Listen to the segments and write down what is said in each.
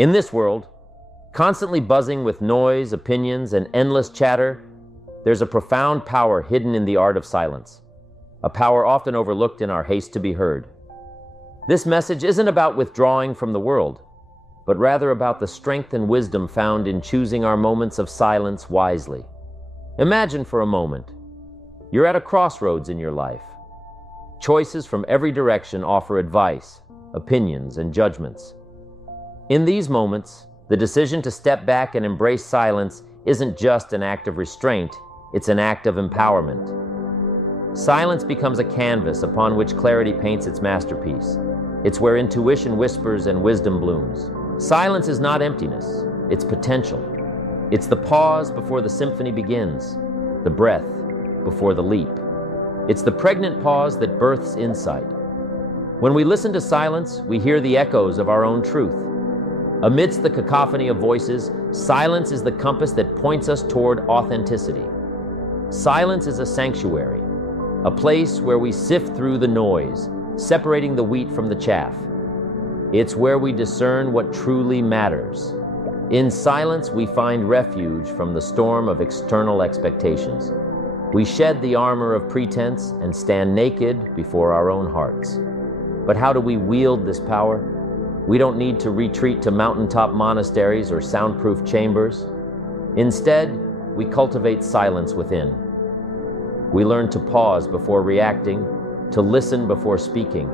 In this world, constantly buzzing with noise, opinions, and endless chatter, there's a profound power hidden in the art of silence, a power often overlooked in our haste to be heard. This message isn't about withdrawing from the world, but rather about the strength and wisdom found in choosing our moments of silence wisely. Imagine for a moment, you're at a crossroads in your life. Choices from every direction offer advice, opinions, and judgments. In these moments, the decision to step back and embrace silence isn't just an act of restraint, it's an act of empowerment. Silence becomes a canvas upon which clarity paints its masterpiece. It's where intuition whispers and wisdom blooms. Silence is not emptiness, it's potential. It's the pause before the symphony begins, the breath before the leap. It's the pregnant pause that births insight. When we listen to silence, we hear the echoes of our own truth. Amidst the cacophony of voices, silence is the compass that points us toward authenticity. Silence is a sanctuary, a place where we sift through the noise, separating the wheat from the chaff. It's where we discern what truly matters. In silence, we find refuge from the storm of external expectations. We shed the armor of pretense and stand naked before our own hearts. But how do we wield this power? We don't need to retreat to mountaintop monasteries or soundproof chambers. Instead, we cultivate silence within. We learn to pause before reacting, to listen before speaking.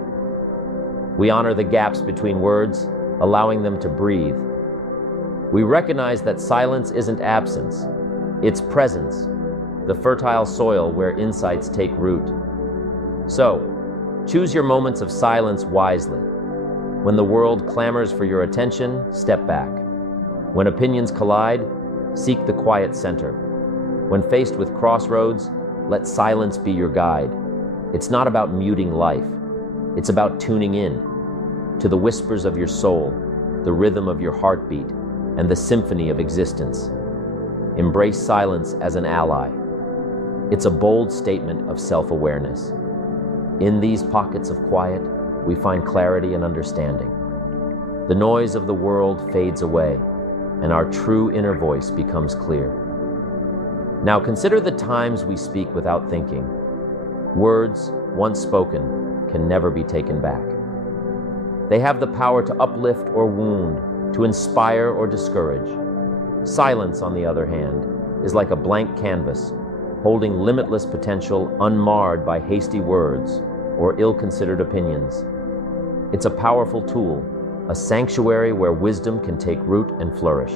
We honor the gaps between words, allowing them to breathe. We recognize that silence isn't absence, it's presence, the fertile soil where insights take root. So, choose your moments of silence wisely. When the world clamors for your attention, step back. When opinions collide, seek the quiet center. When faced with crossroads, let silence be your guide. It's not about muting life. It's about tuning in to the whispers of your soul, the rhythm of your heartbeat, and the symphony of existence. Embrace silence as an ally. It's a bold statement of self-awareness. In these pockets of quiet, we find clarity and understanding. The noise of the world fades away, and our true inner voice becomes clear. Now consider the times we speak without thinking. Words, once spoken, can never be taken back. They have the power to uplift or wound, to inspire or discourage. Silence, on the other hand, is like a blank canvas, holding limitless potential unmarred by hasty words or ill-considered opinions. It's a powerful tool, a sanctuary where wisdom can take root and flourish.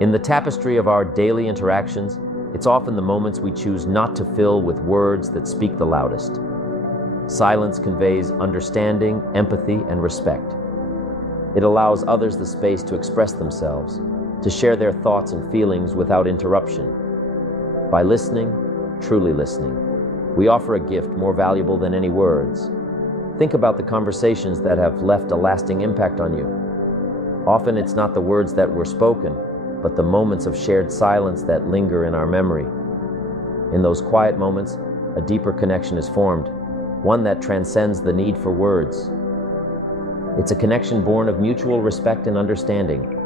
In the tapestry of our daily interactions, it's often the moments we choose not to fill with words that speak the loudest. Silence conveys understanding, empathy, and respect. It allows others the space to express themselves, to share their thoughts and feelings without interruption. By listening, truly listening, we offer a gift more valuable than any words. Think about the conversations that have left a lasting impact on you. Often it's not the words that were spoken, but the moments of shared silence that linger in our memory. In those quiet moments, a deeper connection is formed, one that transcends the need for words. It's a connection born of mutual respect and understanding,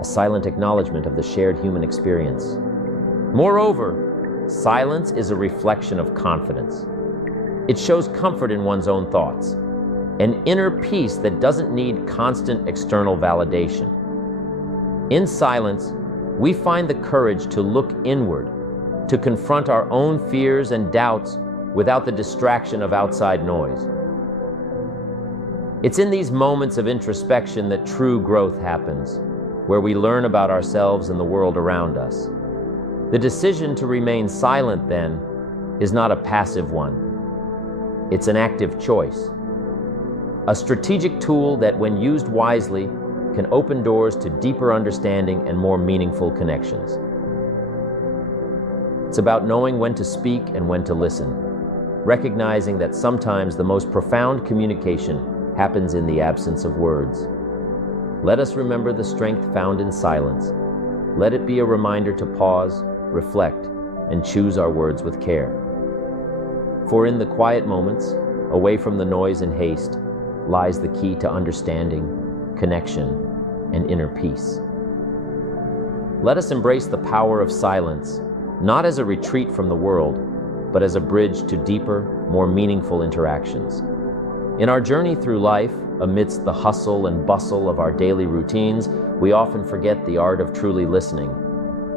a silent acknowledgement of the shared human experience. Moreover, silence is a reflection of confidence. It shows comfort in one's own thoughts, an inner peace that doesn't need constant external validation. In silence, we find the courage to look inward, to confront our own fears and doubts without the distraction of outside noise. It's in these moments of introspection that true growth happens, where we learn about ourselves and the world around us. The decision to remain silent, then, is not a passive one. It's an active choice, a strategic tool that, when used wisely, can open doors to deeper understanding and more meaningful connections. It's about knowing when to speak and when to listen, recognizing that sometimes the most profound communication happens in the absence of words. Let us remember the strength found in silence. Let it be a reminder to pause, reflect, and choose our words with care. For in the quiet moments, away from the noise and haste, lies the key to understanding, connection, and inner peace. Let us embrace the power of silence, not as a retreat from the world, but as a bridge to deeper, more meaningful interactions. In our journey through life, amidst the hustle and bustle of our daily routines, we often forget the art of truly listening.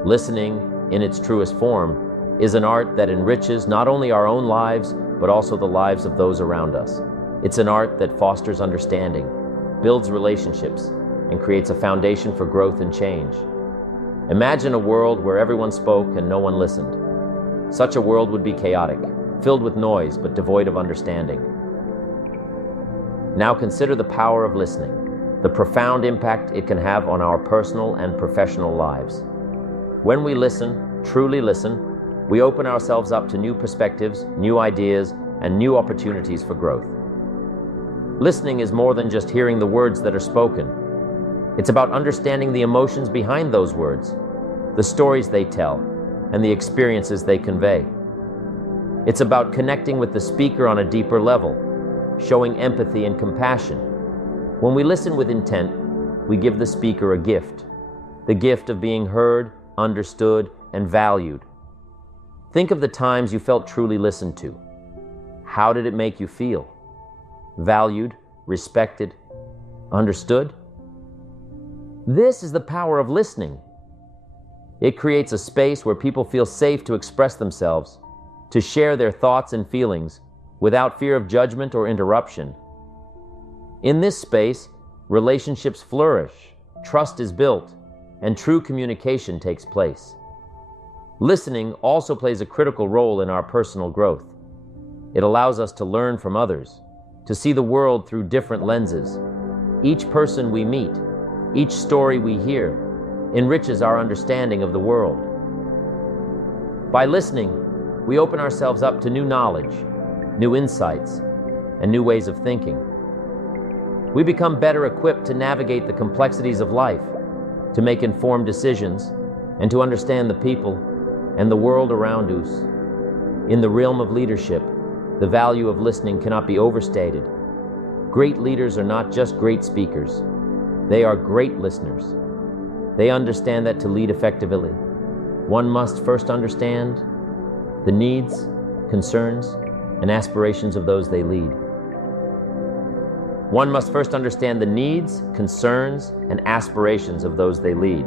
Listening, in its truest form, is an art that enriches not only our own lives, but also the lives of those around us. It's an art that fosters understanding, builds relationships, and creates a foundation for growth and change. Imagine a world where everyone spoke and no one listened. Such a world would be chaotic, filled with noise but devoid of understanding. Now consider the power of listening, the profound impact it can have on our personal and professional lives. When we listen, truly listen, we open ourselves up to new perspectives, new ideas, and new opportunities for growth. Listening is more than just hearing the words that are spoken. It's about understanding the emotions behind those words, the stories they tell, and the experiences they convey. It's about connecting with the speaker on a deeper level, showing empathy and compassion. When we listen with intent, we give the speaker a gift, the gift of being heard, understood, and valued. Think of the times you felt truly listened to. How did it make you feel? Valued, respected, understood? This is the power of listening. It creates a space where people feel safe to express themselves, to share their thoughts and feelings without fear of judgment or interruption. In this space, relationships flourish, trust is built, and true communication takes place. Listening also plays a critical role in our personal growth. It allows us to learn from others, to see the world through different lenses. Each person we meet, each story we hear, enriches our understanding of the world. By listening, we open ourselves up to new knowledge, new insights, and new ways of thinking. We become better equipped to navigate the complexities of life, to make informed decisions, and to understand the people and the world around us. In the realm of leadership, the value of listening cannot be overstated. Great leaders are not just great speakers. They are great listeners. They understand that to lead effectively, one must first understand the needs, concerns, and aspirations of those they lead. One must first understand the needs, concerns, and aspirations of those they lead.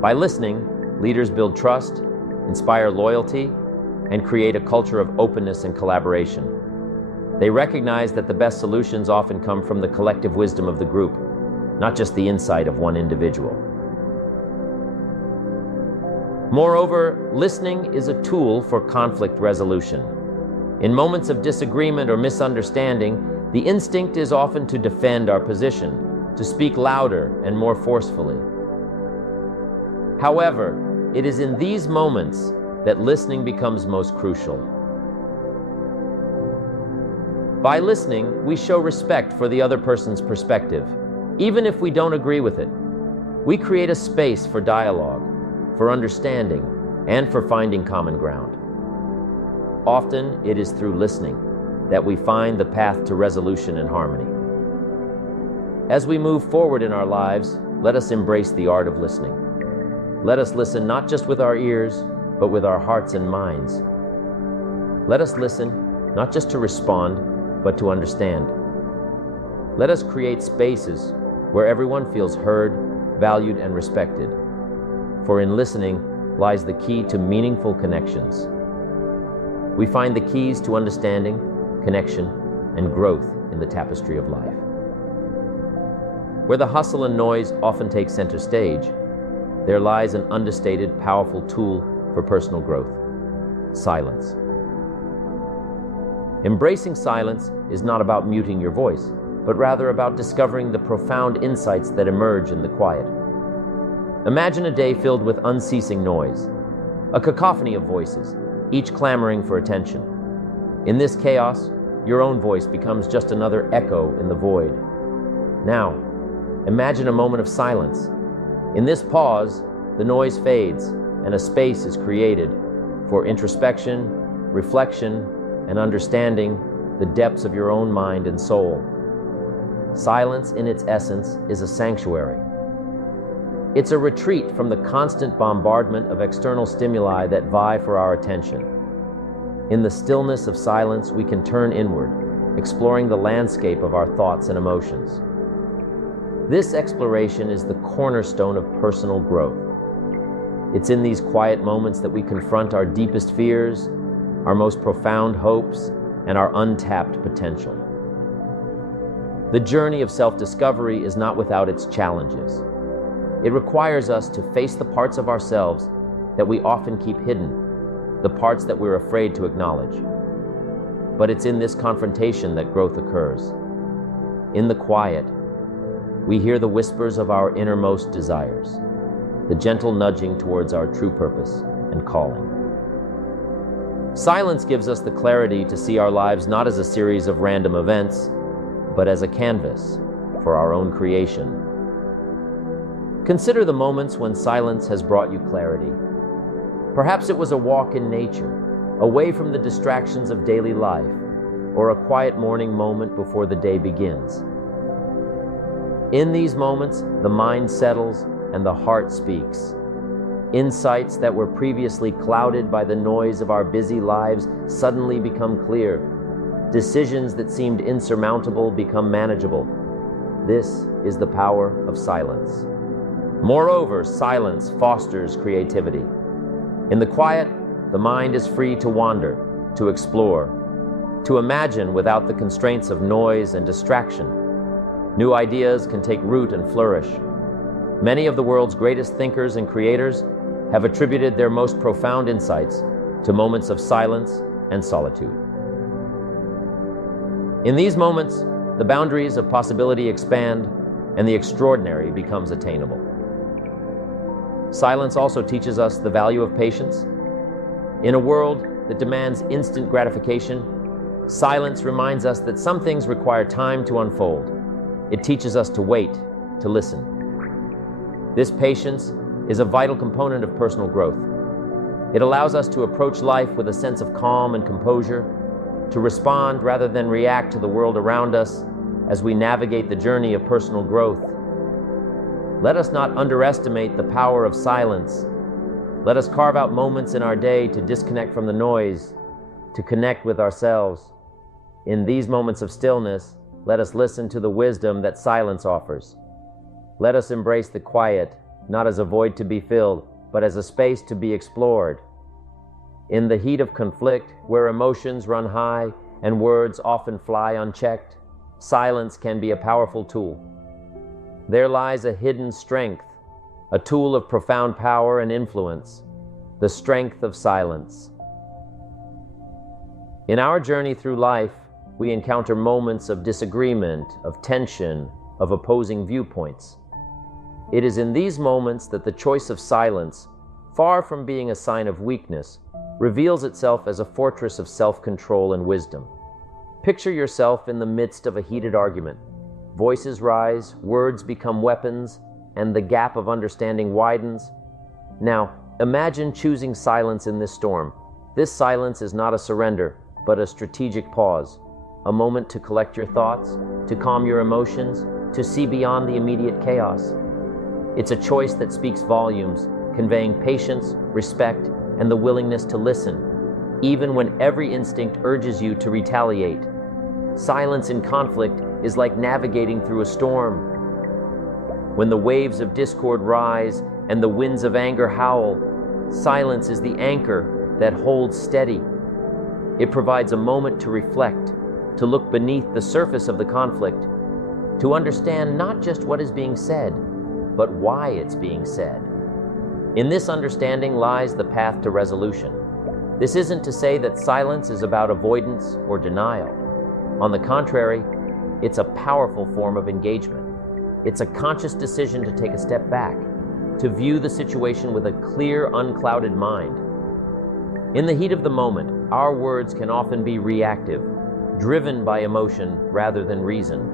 By listening, leaders build trust, inspire loyalty, and create a culture of openness and collaboration. They recognize that the best solutions often come from the collective wisdom of the group, not just the insight of one individual. Moreover, listening is a tool for conflict resolution. In moments of disagreement or misunderstanding, the instinct is often to defend our position, to speak louder and more forcefully. However, it is in these moments that listening becomes most crucial. By listening, we show respect for the other person's perspective, even if we don't agree with it. We create a space for dialogue, for understanding, and for finding common ground. Often, it is through listening that we find the path to resolution and harmony. As we move forward in our lives, let us embrace the art of listening. Let us listen not just with our ears, but with our hearts and minds. Let us listen not just to respond, but to understand. Let us create spaces where everyone feels heard, valued, and respected. For in listening lies the key to meaningful connections. We find the keys to understanding, connection, and growth in the tapestry of life. Where the hustle and noise often take center stage, there lies an understated, powerful tool for personal growth: silence. Embracing silence is not about muting your voice, but rather about discovering the profound insights that emerge in the quiet. Imagine a day filled with unceasing noise, a cacophony of voices, each clamoring for attention. In this chaos, your own voice becomes just another echo in the void. Now, imagine a moment of silence. In this pause, the noise fades and a space is created for introspection, reflection, and understanding the depths of your own mind and soul. Silence, in its essence, is a sanctuary, It's a retreat from the constant bombardment of external stimuli that vie for our attention. In the stillness of silence, we can turn inward, exploring the landscape of our thoughts and emotions. This exploration is the cornerstone of personal growth. It's in these quiet moments that we confront our deepest fears, our most profound hopes, and our untapped potential. The journey of self-discovery is not without its challenges. It requires us to face the parts of ourselves that we often keep hidden, the parts that we're afraid to acknowledge. But it's in this confrontation that growth occurs. In the quiet, we hear the whispers of our innermost desires, the gentle nudging towards our true purpose and calling. Silence gives us the clarity to see our lives not as a series of random events, but as a canvas for our own creation. Consider the moments when silence has brought you clarity. Perhaps it was a walk in nature, away from the distractions of daily life, or a quiet morning moment before the day begins. In these moments, the mind settles and the heart speaks. Insights that were previously clouded by the noise of our busy lives suddenly become clear. Decisions that seemed insurmountable become manageable. This is the power of silence. Moreover, silence fosters creativity. In the quiet, the mind is free to wander, to explore, to imagine without the constraints of noise and distraction. New ideas can take root and flourish. Many of the world's greatest thinkers and creators have attributed their most profound insights to moments of silence and solitude. In these moments, the boundaries of possibility expand and the extraordinary becomes attainable. Silence also teaches us the value of patience. In a world that demands instant gratification, silence reminds us that some things require time to unfold. It teaches us to wait, to listen. This patience is a vital component of personal growth. It allows us to approach life with a sense of calm and composure, to respond rather than react to the world around us as we navigate the journey of personal growth. Let us not underestimate the power of silence. Let us carve out moments in our day to disconnect from the noise, to connect with ourselves. In these moments of stillness, let us listen to the wisdom that silence offers. Let us embrace the quiet, not as a void to be filled, but as a space to be explored. In the heat of conflict, where emotions run high and words often fly unchecked, silence can be a powerful tool. There lies a hidden strength, a tool of profound power and influence, the strength of silence. In our journey through life, we encounter moments of disagreement, of tension, of opposing viewpoints. It is in these moments that the choice of silence, far from being a sign of weakness, reveals itself as a fortress of self-control and wisdom. Picture yourself in the midst of a heated argument. Voices rise, words become weapons, and the gap of understanding widens. Now, imagine choosing silence in this storm. This silence is not a surrender, but a strategic pause, a moment to collect your thoughts, to calm your emotions, to see beyond the immediate chaos. It's a choice that speaks volumes, conveying patience, respect, and the willingness to listen, even when every instinct urges you to retaliate. Silence in conflict is like navigating through a storm. When the waves of discord rise and the winds of anger howl, silence is the anchor that holds steady. It provides a moment to reflect, to look beneath the surface of the conflict, to understand not just what is being said, but why it's being said. In this understanding lies the path to resolution. This isn't to say that silence is about avoidance or denial. On the contrary, it's a powerful form of engagement. It's a conscious decision to take a step back, to view the situation with a clear, unclouded mind. In the heat of the moment, our words can often be reactive, driven by emotion rather than reason.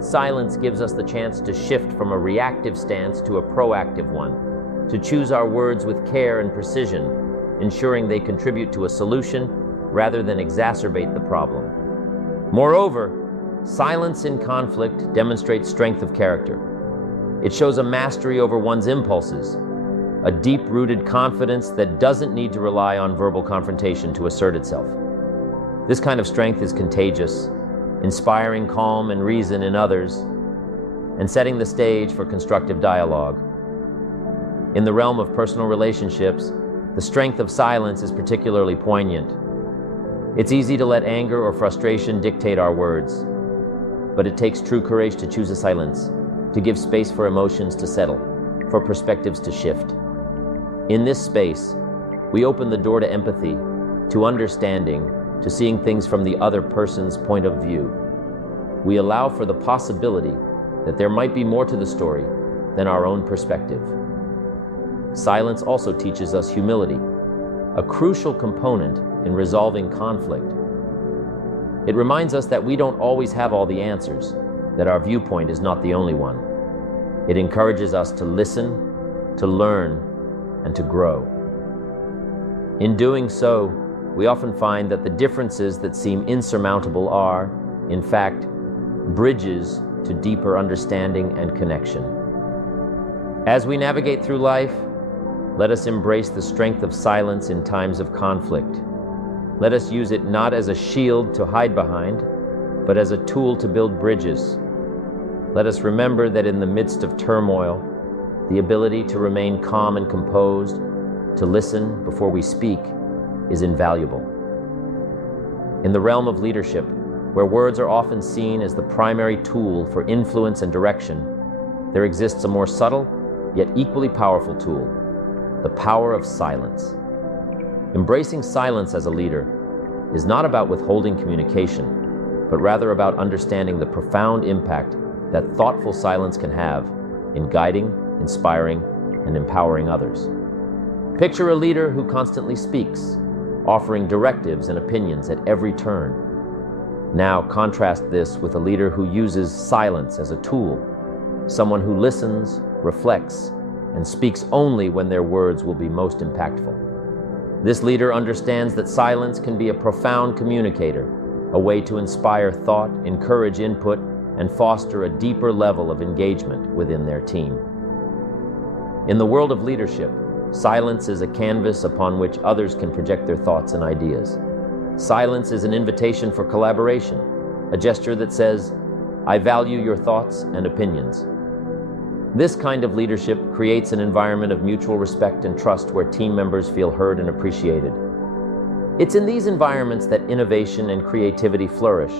Silence gives us the chance to shift from a reactive stance to a proactive one, to choose our words with care and precision, ensuring they contribute to a solution rather than exacerbate the problem. Moreover, silence in conflict demonstrates strength of character. It shows a mastery over one's impulses, a deep-rooted confidence that doesn't need to rely on verbal confrontation to assert itself. This kind of strength is contagious, inspiring calm and reason in others, and setting the stage for constructive dialogue. In the realm of personal relationships, the strength of silence is particularly poignant. It's easy to let anger or frustration dictate our words, but it takes true courage to choose a silence, to give space for emotions to settle, for perspectives to shift. In this space, we open the door to empathy, to understanding, to seeing things from the other person's point of view. We allow for the possibility that there might be more to the story than our own perspective. Silence also teaches us humility, a crucial component in resolving conflict. It reminds us that we don't always have all the answers, that our viewpoint is not the only one. It encourages us to listen, to learn, and to grow. In doing so, we often find that the differences that seem insurmountable are, in fact, bridges to deeper understanding and connection. As we navigate through life, let us embrace the strength of silence in times of conflict. Let us use it not as a shield to hide behind, but as a tool to build bridges. Let us remember that in the midst of turmoil, the ability to remain calm and composed, to listen before we speak, is invaluable. In the realm of leadership, where words are often seen as the primary tool for influence and direction, there exists a more subtle, yet equally powerful tool: the power of silence. Embracing silence as a leader is not about withholding communication, but rather about understanding the profound impact that thoughtful silence can have in guiding, inspiring, and empowering others. Picture a leader who constantly speaks, offering directives and opinions at every turn. Now contrast this with a leader who uses silence as a tool, someone who listens, reflects, and speaks only when their words will be most impactful. This leader understands that silence can be a profound communicator, a way to inspire thought, encourage input, and foster a deeper level of engagement within their team. In the world of leadership, silence is a canvas upon which others can project their thoughts and ideas. Silence is an invitation for collaboration, a gesture that says, "I value your thoughts and opinions." This kind of leadership creates an environment of mutual respect and trust where team members feel heard and appreciated. It's in these environments that innovation and creativity flourish.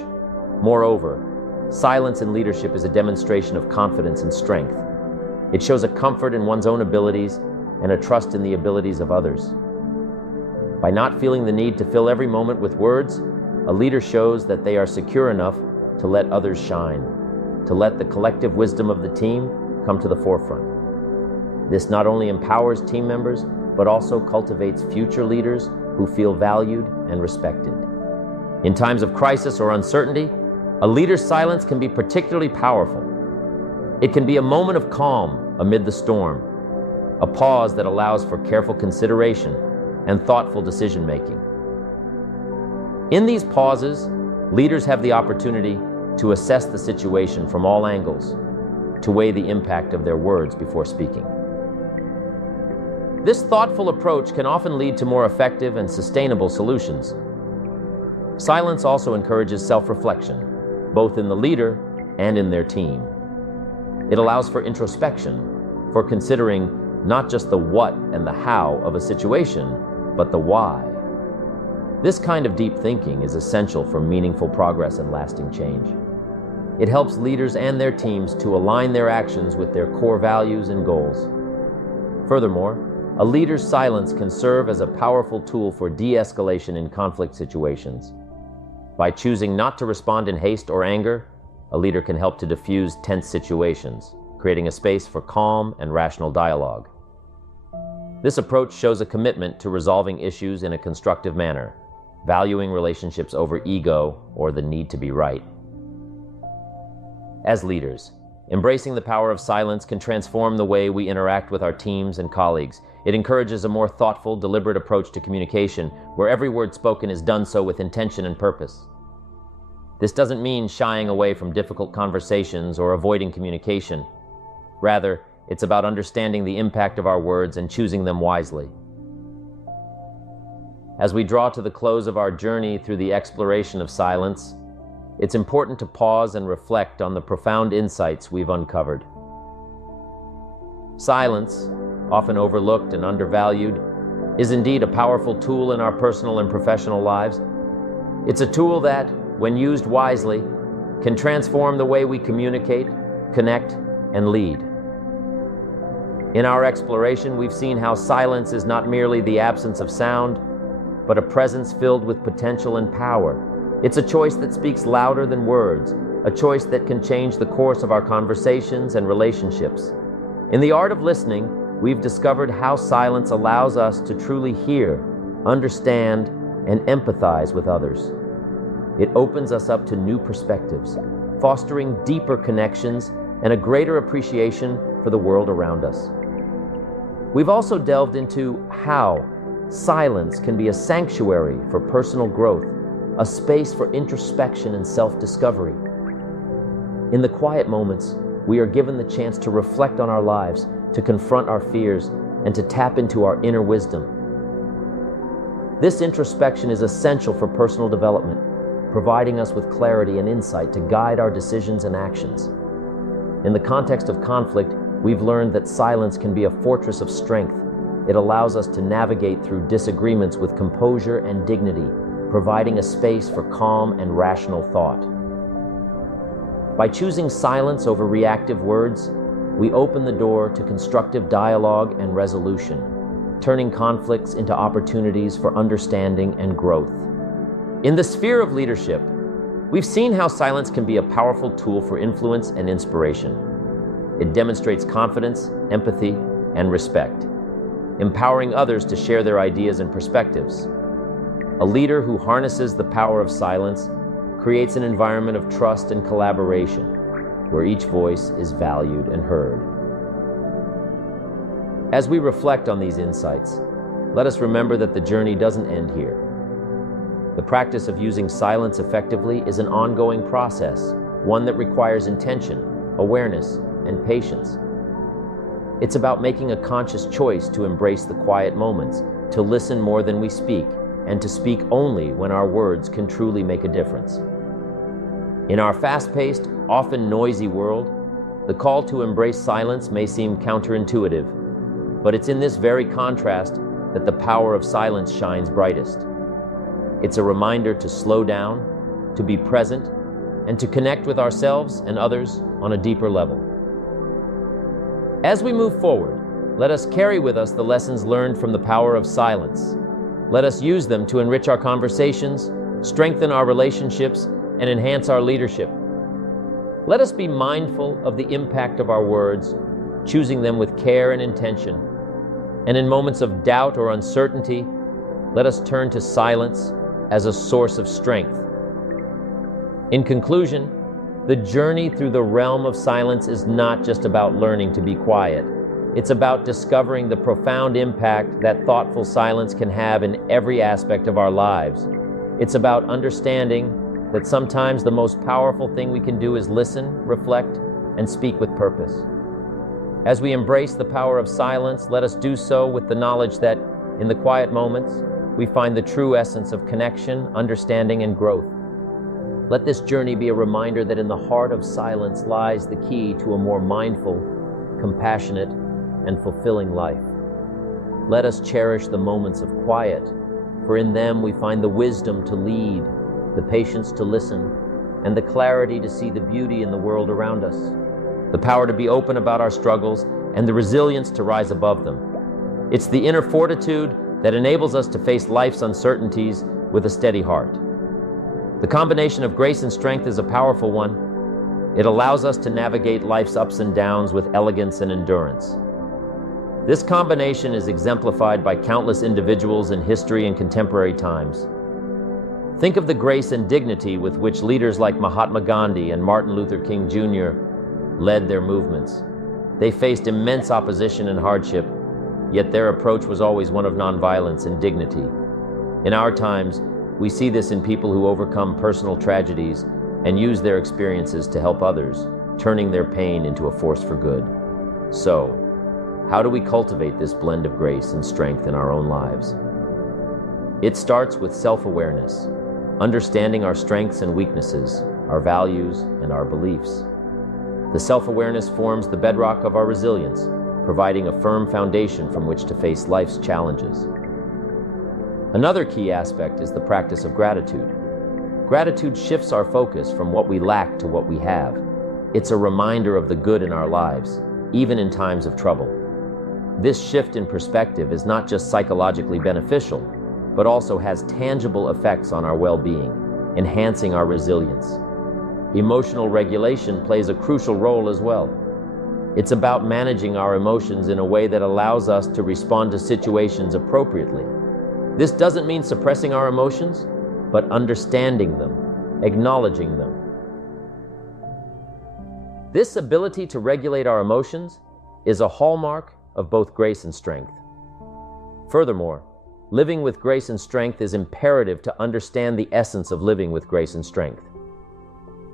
Moreover, silence in leadership is a demonstration of confidence and strength. It shows a comfort in one's own abilities and a trust in the abilities of others. By not feeling the need to fill every moment with words, a leader shows that they are secure enough to let others shine, to let the collective wisdom of the team come to the forefront. This not only empowers team members, but also cultivates future leaders who feel valued and respected. In times of crisis or uncertainty, a leader's silence can be particularly powerful. It can be a moment of calm amid the storm, a pause that allows for careful consideration and thoughtful decision-making. In these pauses, leaders have the opportunity to assess the situation from all angles, to weigh the impact of their words before speaking. This thoughtful approach can often lead to more effective and sustainable solutions. Silence also encourages self-reflection, both in the leader and in their team. It allows for introspection, for considering not just the what and the how of a situation, but the why. This kind of deep thinking is essential for meaningful progress and lasting change. It helps leaders and their teams to align their actions with their core values and goals. Furthermore, a leader's silence can serve as a powerful tool for de-escalation in conflict situations. By choosing not to respond in haste or anger, a leader can help to diffuse tense situations, creating a space for calm and rational dialogue. This approach shows a commitment to resolving issues in a constructive manner, valuing relationships over ego or the need to be right. As leaders, embracing the power of silence can transform the way we interact with our teams and colleagues. It encourages a more thoughtful, deliberate approach to communication, where every word spoken is done so with intention and purpose. This doesn't mean shying away from difficult conversations or avoiding communication. Rather, it's about understanding the impact of our words and choosing them wisely. As we draw to the close of our journey through the exploration of silence, it's important to pause and reflect on the profound insights we've uncovered. Silence, often overlooked and undervalued, is indeed a powerful tool in our personal and professional lives. It's a tool that, when used wisely, can transform the way we communicate, connect, and lead. In our exploration, we've seen how silence is not merely the absence of sound, but a presence filled with potential and power. It's a choice that speaks louder than words, a choice that can change the course of our conversations and relationships. In the art of listening, we've discovered how silence allows us to truly hear, understand, and empathize with others. It opens us up to new perspectives, fostering deeper connections and a greater appreciation for the world around us. We've also delved into how silence can be a sanctuary for personal growth, a space for introspection and self-discovery. In the quiet moments, we are given the chance to reflect on our lives, to confront our fears, and to tap into our inner wisdom. This introspection is essential for personal development, providing us with clarity and insight to guide our decisions and actions. In the context of conflict, we've learned that silence can be a fortress of strength. It allows us to navigate through disagreements with composure and dignity, providing a space for calm and rational thought. By choosing silence over reactive words, we open the door to constructive dialogue and resolution, turning conflicts into opportunities for understanding and growth. In the sphere of leadership, we've seen how silence can be a powerful tool for influence and inspiration. It demonstrates confidence, empathy, and respect, empowering others to share their ideas and perspectives. A leader who harnesses the power of silence creates an environment of trust and collaboration, where each voice is valued and heard. As we reflect on these insights, let us remember that the journey doesn't end here. The practice of using silence effectively is an ongoing process, one that requires intention, awareness, and patience. It's about making a conscious choice to embrace the quiet moments, to listen more than we speak, and to speak only when our words can truly make a difference. In our fast-paced, often noisy world, the call to embrace silence may seem counterintuitive, but it's in this very contrast that the power of silence shines brightest. It's a reminder to slow down, to be present, and to connect with ourselves and others on a deeper level. As we move forward, let us carry with us the lessons learned from the power of silence. Let us use them to enrich our conversations, strengthen our relationships, and enhance our leadership. Let us be mindful of the impact of our words, choosing them with care and intention. And in moments of doubt or uncertainty, let us turn to silence as a source of strength. In conclusion, the journey through the realm of silence is not just about learning to be quiet. It's about discovering the profound impact that thoughtful silence can have in every aspect of our lives. It's about understanding that sometimes the most powerful thing we can do is listen, reflect, and speak with purpose. As we embrace the power of silence, let us do so with the knowledge that, in the quiet moments, we find the true essence of connection, understanding, and growth. Let this journey be a reminder that in the heart of silence lies the key to a more mindful, compassionate, and fulfilling life. Let us cherish the moments of quiet, for in them we find the wisdom to lead, the patience to listen, and the clarity to see the beauty in the world around us, the power to be open about our struggles, and the resilience to rise above them. It's the inner fortitude that enables us to face life's uncertainties with a steady heart. The combination of grace and strength is a powerful one. It allows us to navigate life's ups and downs with elegance and endurance. This combination is exemplified by countless individuals in history and contemporary times. Think of the grace and dignity with which leaders like Mahatma Gandhi and Martin Luther King Jr. led their movements. They faced immense opposition and hardship, yet their approach was always one of nonviolence and dignity. In our times, we see this in people who overcome personal tragedies and use their experiences to help others, turning their pain into a force for good. So, how do we cultivate this blend of grace and strength in our own lives? It starts with self-awareness, understanding our strengths and weaknesses, our values and our beliefs. The self-awareness forms the bedrock of our resilience, providing a firm foundation from which to face life's challenges. Another key aspect is the practice of gratitude. Gratitude shifts our focus from what we lack to what we have. It's a reminder of the good in our lives, even in times of trouble. This shift in perspective is not just psychologically beneficial, but also has tangible effects on our well-being, enhancing our resilience. Emotional regulation plays a crucial role as well. It's about managing our emotions in a way that allows us to respond to situations appropriately. This doesn't mean suppressing our emotions, but understanding them, acknowledging them. This ability to regulate our emotions is a hallmark of both grace and strength. Furthermore, living with grace and strength is imperative to understand the essence of living with grace and strength.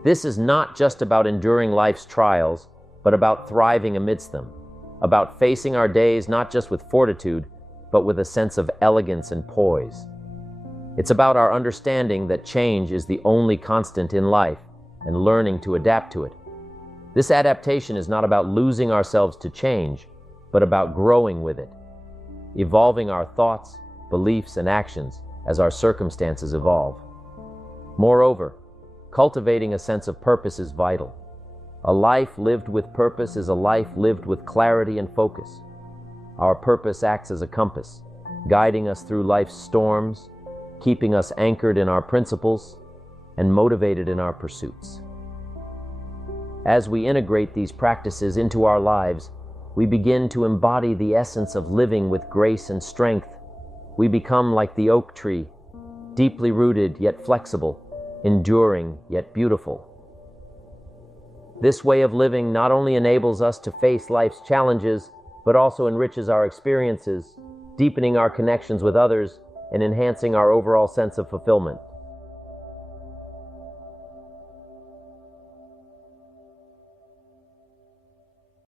This is not just about enduring life's trials, but about thriving amidst them, about facing our days not just with fortitude, but with a sense of elegance and poise. It's about our understanding that change is the only constant in life and learning to adapt to it. This adaptation is not about losing ourselves to change, but about growing with it, evolving our thoughts, beliefs, and actions as our circumstances evolve. Moreover, cultivating a sense of purpose is vital. A life lived with purpose is a life lived with clarity and focus. Our purpose acts as a compass, guiding us through life's storms, keeping us anchored in our principles, and motivated in our pursuits. As we integrate these practices into our lives, we begin to embody the essence of living with grace and strength. We become like the oak tree, deeply rooted yet flexible, enduring yet beautiful. This way of living not only enables us to face life's challenges, but also enriches our experiences, deepening our connections with others and enhancing our overall sense of fulfillment.